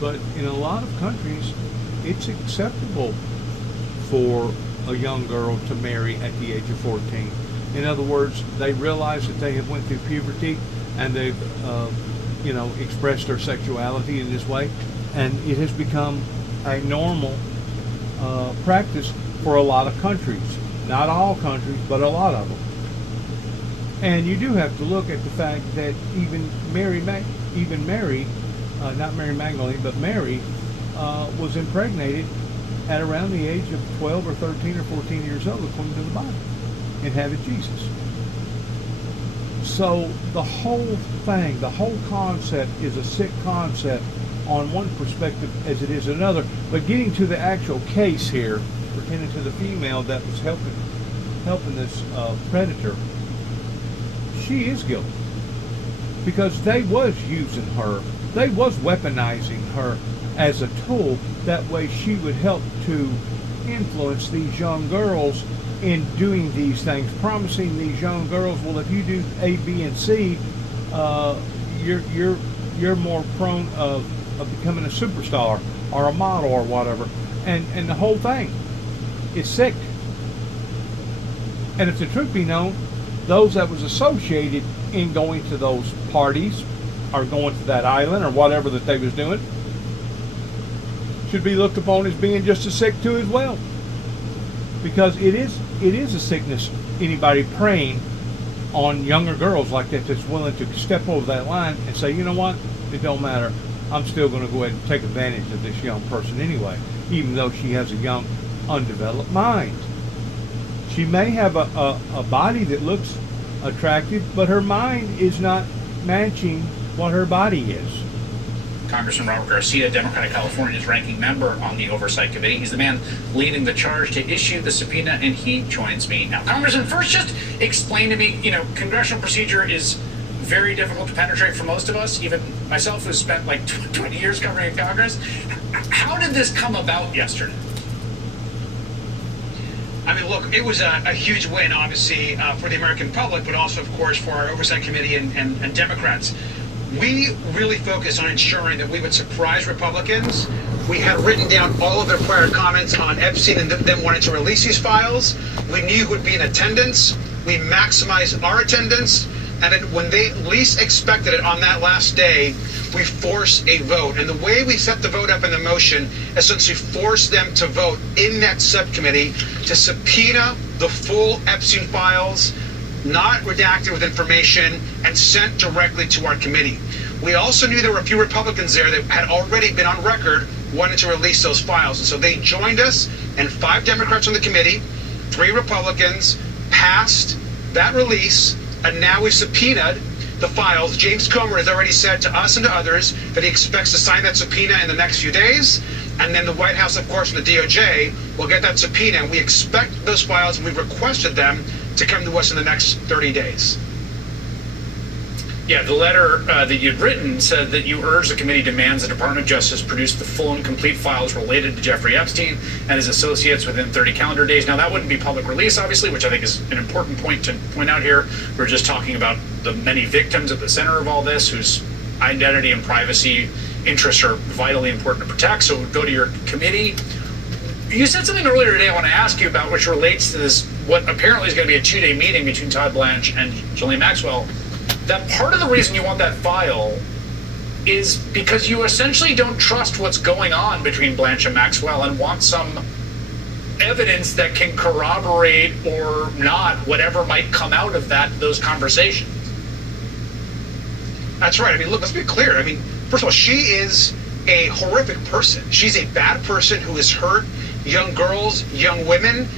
But in a lot of countries, it's acceptable for a young girl to marry at the age of 14. In other words, they realize that they have went through puberty and they've, expressed their sexuality in this way, and it has become a normal practice for a lot of countries. Not all countries, but a lot of them. And you do have to look at the fact that even Mary, not Mary Magdalene, but Mary was impregnated at around the age of 12 or 13 or 14 years old, according to the Bible, and had Jesus. So the whole thing, the whole concept is a sick concept on one perspective as it is another. But getting to the actual case here, pertaining to the female that was helping this predator, she is guilty because they was using her, they was weaponizing her as a tool. That way she would help to influence these young girls in doing these things, promising these young girls, well, if you do A, B, and C, you're more prone of becoming a superstar or a model or whatever. And the whole thing is sick. And if the truth be known, those that was associated in going to those parties or going to that island or whatever that they was doing should be looked upon as being just as sick too as well. Because it is a sickness, anybody preying on younger girls like that that's willing to step over that line and say, you know what, it don't matter, I'm still going to go ahead and take advantage of this young person anyway, even though she has a young, undeveloped mind. She may have a body that looks attractive, but her mind is not matching what her body is. Congressman Robert Garcia, Democratic California's ranking member on the Oversight Committee. He's the man leading the charge to issue the subpoena, and he joins me now. Congressman, first just explain to me, congressional procedure is very difficult to penetrate for most of us, even myself who's spent like 20 years covering Congress. How did this come about yesterday? I mean, look, it was a huge win, obviously, for the American public, but also, of course, for our Oversight Committee and Democrats. We really focused on ensuring that we would surprise Republicans. We had written down all of their prior comments on Epstein and them wanting to release these files. We knew who would be in attendance. We maximized our attendance. And then when they least expected it on that last day, we forced a vote. And the way we set the vote up in the motion essentially forced them to vote in that subcommittee to subpoena the full Epstein files, not redacted with information, and sent directly to our committee. We also knew there were a few Republicans there that had already been on record wanting to release those files. And so they joined us, and 5 Democrats on the committee, 3 Republicans, passed that release, and now we've subpoenaed the files. James Comer has already said to us and to others that he expects to sign that subpoena in the next few days. And then the White House, of course, and the DOJ will get that subpoena, and we expect those files, and we've requested them to come to us in the next 30 days. Yeah, the letter that you'd written said that you urged the committee demands the Department of Justice produce the full and complete files related to Jeffrey Epstein and his associates within 30 calendar days. Now, that wouldn't be public release, obviously, which I think is an important point to point out here. We're just talking about the many victims at the center of all this, whose identity and privacy interests are vitally important to protect. So go to your committee. You said something earlier today I want to ask you about, which relates to this, what apparently is going to be a 2-day meeting between Todd Blanche and Ghislaine Maxwell. That part of the reason you want that file is because you essentially don't trust what's going on between Blanche and Maxwell and want some evidence that can corroborate or not whatever might come out of those conversations. That's right. I mean, look, let's be clear. I mean, first of all, she is a horrific person. She's a bad person who has hurt young girls, young women.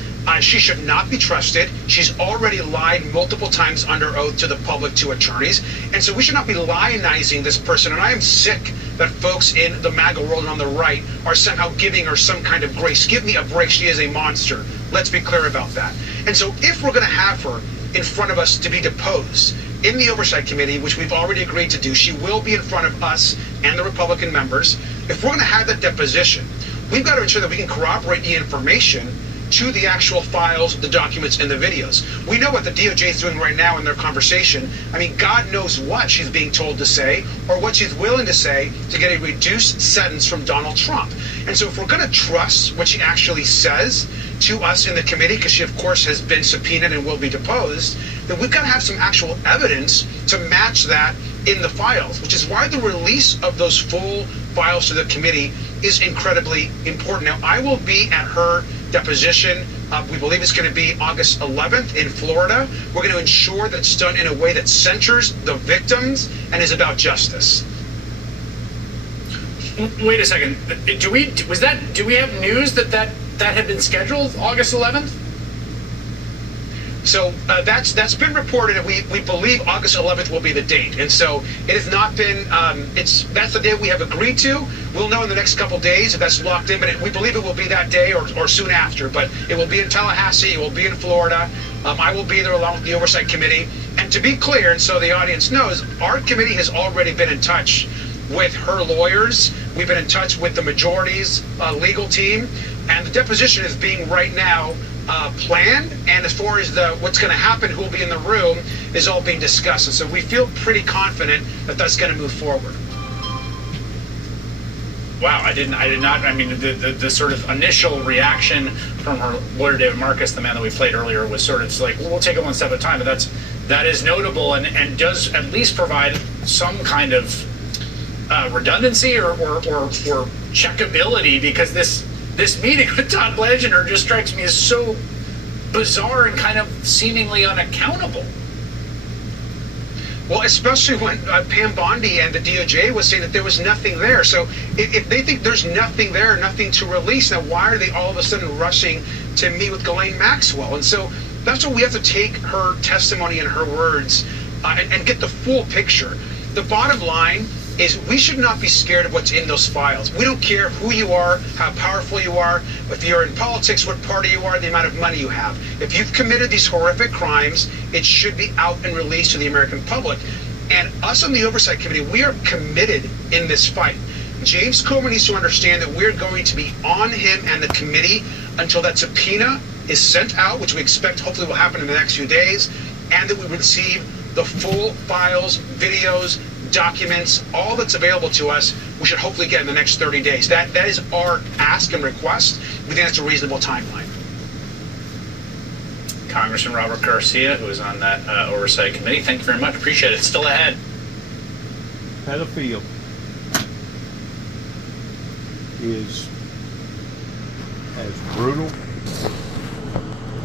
She should not be trusted. She's already lied multiple times under oath to the public, to attorneys. And so we should not be lionizing this person. And I am sick that folks in the MAGA world and on the right are somehow giving her some kind of grace. Give me a break. She is a monster. Let's be clear about that. And so if we're going to have her in front of us to be deposed in the Oversight Committee, which we've already agreed to do, she will be in front of us and the Republican members. If we're going to have that deposition, we've got to ensure that we can corroborate the information to the actual files, the documents, and the videos. We know what the DOJ is doing right now in their conversation. I mean, God knows what she's being told to say or what she's willing to say to get a reduced sentence from Donald Trump. And so if we're going to trust what she actually says to us in the committee, because she, of course, has been subpoenaed and will be deposed, then we've got to have some actual evidence to match that in the files, which is why the release of those full files to the committee is incredibly important. Now, I will be at her deposition. We believe it's going to be August 11th in Florida. We're going to ensure that it's done in a way that centers the victims and is about justice. Wait a second. Do we have news that had been scheduled August 11th? So that's been reported, and we believe August 11th will be the date. And so it has not been. That's the day we have agreed to. We'll know in the next couple days if that's locked in, but we believe it will be that day or soon after. But it will be in Tallahassee. It will be in Florida. I will be there along with the Oversight Committee. And to be clear, and so the audience knows, our committee has already been in touch with her lawyers. We've been in touch with the majority's legal team, and the deposition is being right now planned, and as far as what's going to happen, who will be in the room, is all being discussed. And so we feel pretty confident that that's going to move forward. Wow, I did not. I mean, the sort of initial reaction from her lawyer, David Marcus, the man that we played earlier, was sort of like, well, we'll take it one step at a time. But that is notable and does at least provide some kind of redundancy or checkability, because this meeting with Todd Blanchard just strikes me as so bizarre and kind of seemingly unaccountable. Well, especially when Pam Bondi and the DOJ was saying that there was nothing there. So if they think there's nothing there, nothing to release, now why are they all of a sudden rushing to meet with Ghislaine Maxwell? And so that's what we have to take her testimony and her words and get the full picture. The bottom line is we should not be scared of what's in those files. We don't care who you are, how powerful you are, if you're in politics, what party you are, the amount of money you have. If you've committed these horrific crimes, it should be out and released to the American public. And us on the Oversight Committee, we are committed in this fight. James Comer needs to understand that we're going to be on him and the committee until that subpoena is sent out, which we expect hopefully will happen in the next few days, and that we receive the full files, videos, documents, all that's available to us. We should hopefully get in the next 30 days. That is our ask and request. We think that's a reasonable timeline. Congressman Robert Garcia, who is on that Oversight Committee, thank you very much. Appreciate it. It's still ahead. Pedophilia is as brutal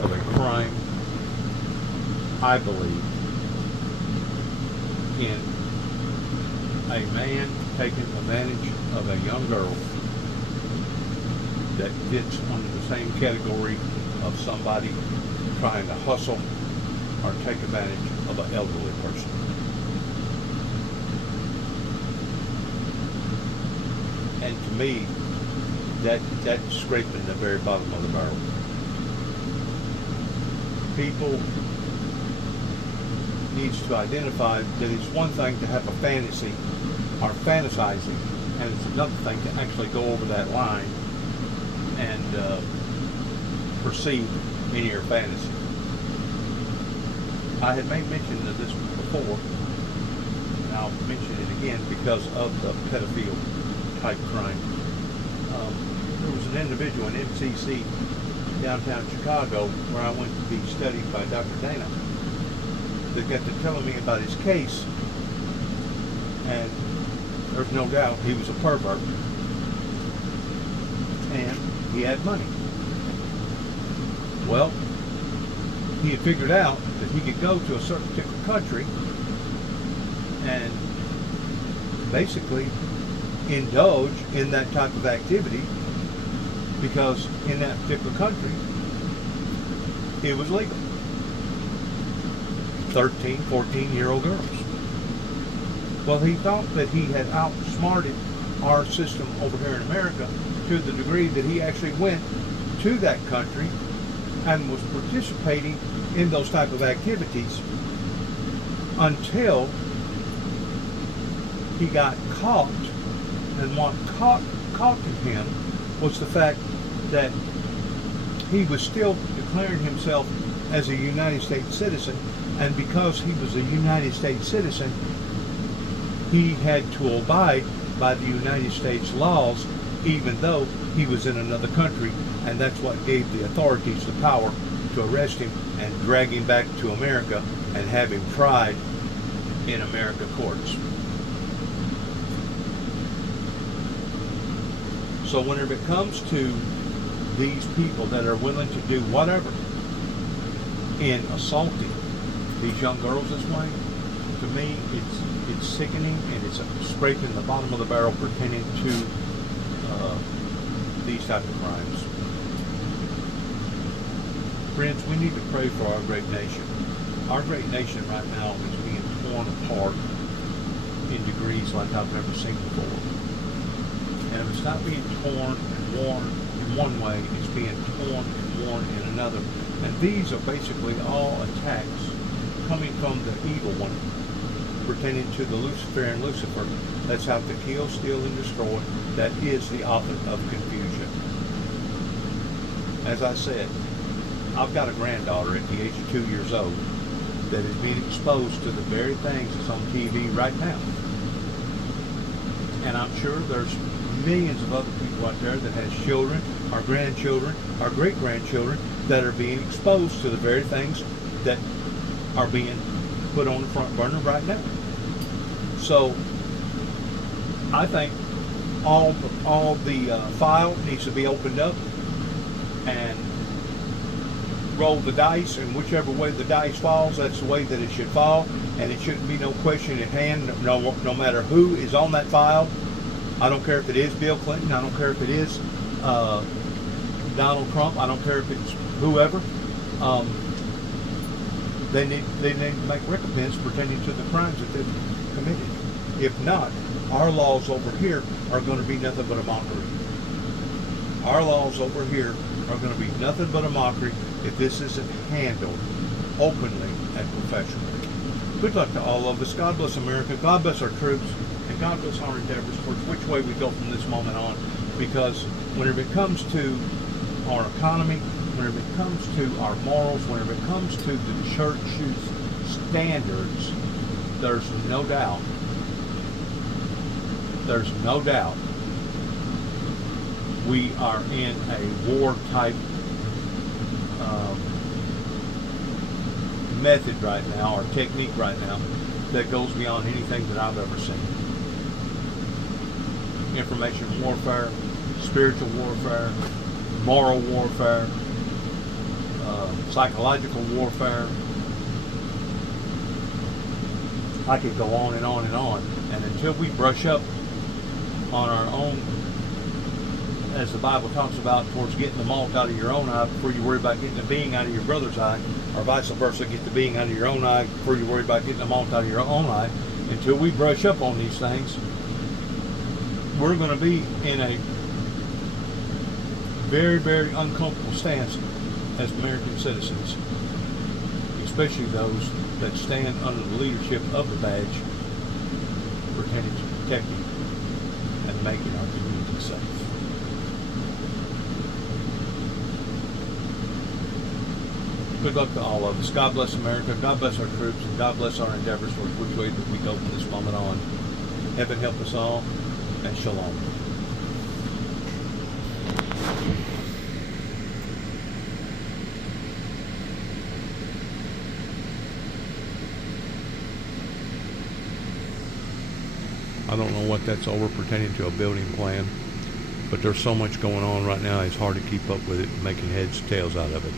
of a crime, I believe, in a man taking advantage of a young girl that fits under the same category of somebody trying to hustle or take advantage of an elderly person. And to me, that's scraping the very bottom of the barrel. People needs to identify that it's one thing to have a fantasy or fantasizing, and it's another thing to actually go over that line and perceive in your fantasy. I had made mention of this before, and I'll mention it again because of the pedophile type crime. There was an individual in MCC downtown Chicago where I went to be studied by Dr. Dana that got to telling me about his case, and there's no doubt he was a pervert and he had money. Well, he had figured out that he could go to a certain particular country and basically indulge in that type of activity because in that particular country it was legal. 13, 14-year-old girls. Well, he thought that he had outsmarted our system over here in America to the degree that he actually went to that country and was participating in those type of activities until he got caught. And what caught him was the fact that he was still declaring himself as a United States citizen, and because he was a United States citizen, he had to abide by the United States laws, even though he was in another country, and that's what gave the authorities the power to arrest him and drag him back to America and have him tried in America courts. So whenever it comes to these people that are willing to do whatever in assaulting these young girls this way, to me it's sickening, and it's scraping the bottom of the barrel pertaining to these type of crimes. Friends, we need to pray for our great nation. Our great nation right now is being torn apart in degrees like I've never seen before. And if it's not being torn and worn in one way, it's being torn and worn in another. And these are basically all attacks coming from the evil one, pertaining to the Luciferian Lucifer that's out to kill, steal, and destroy, that is the author of confusion. As I said, I've got a granddaughter at the age of 2 years old that is being exposed to the very things that's on TV right now. And I'm sure there's millions of other people out there that has children, our grandchildren, our great-grandchildren, that are being exposed to the very things that are being put on the front burner right now. So I think all the file needs to be opened up and roll the dice, and whichever way the dice falls, that's the way that it should fall, and it shouldn't be no question at hand, no matter who is on that file. I don't care if it is Bill Clinton, I don't care if it is Donald Trump, I don't care if it's whoever. They need to make recompense pertaining to the crimes that they've committed. If not, our laws over here are going to be nothing but a mockery. Our laws over here are going to be nothing but a mockery if this isn't handled openly and professionally. Good luck to all of us. God bless America. God bless our troops. And God bless our endeavors towards which way we go from this moment on. Because whenever it comes to our economy, whenever it comes to our morals, whenever it comes to the church's standards, there's no doubt we are in a war type method right now, or technique right now, that goes beyond anything that I've ever seen. Information warfare, spiritual warfare, moral warfare, psychological warfare. I could go on and on and on. And until we brush up on our own, as the Bible talks about, towards getting the mote out of your own eye before you worry about getting the beam out of your brother's eye, or vice versa, get the beam out of your own eye before you worry about getting the mote out of your own eye. Until we brush up on these things, we're going to be in a very, very uncomfortable stance as American citizens, especially those that stand under the leadership of the badge pertaining to protecting and making our community safe. Good luck to all of us. God bless America. God bless our troops, and God bless our endeavors for which way that we go from this moment on. Heaven help us all, and shalom. I don't know what that's over pertaining to a building plan, but there's so much going on right now, it's hard to keep up with it, making heads, tails out of it.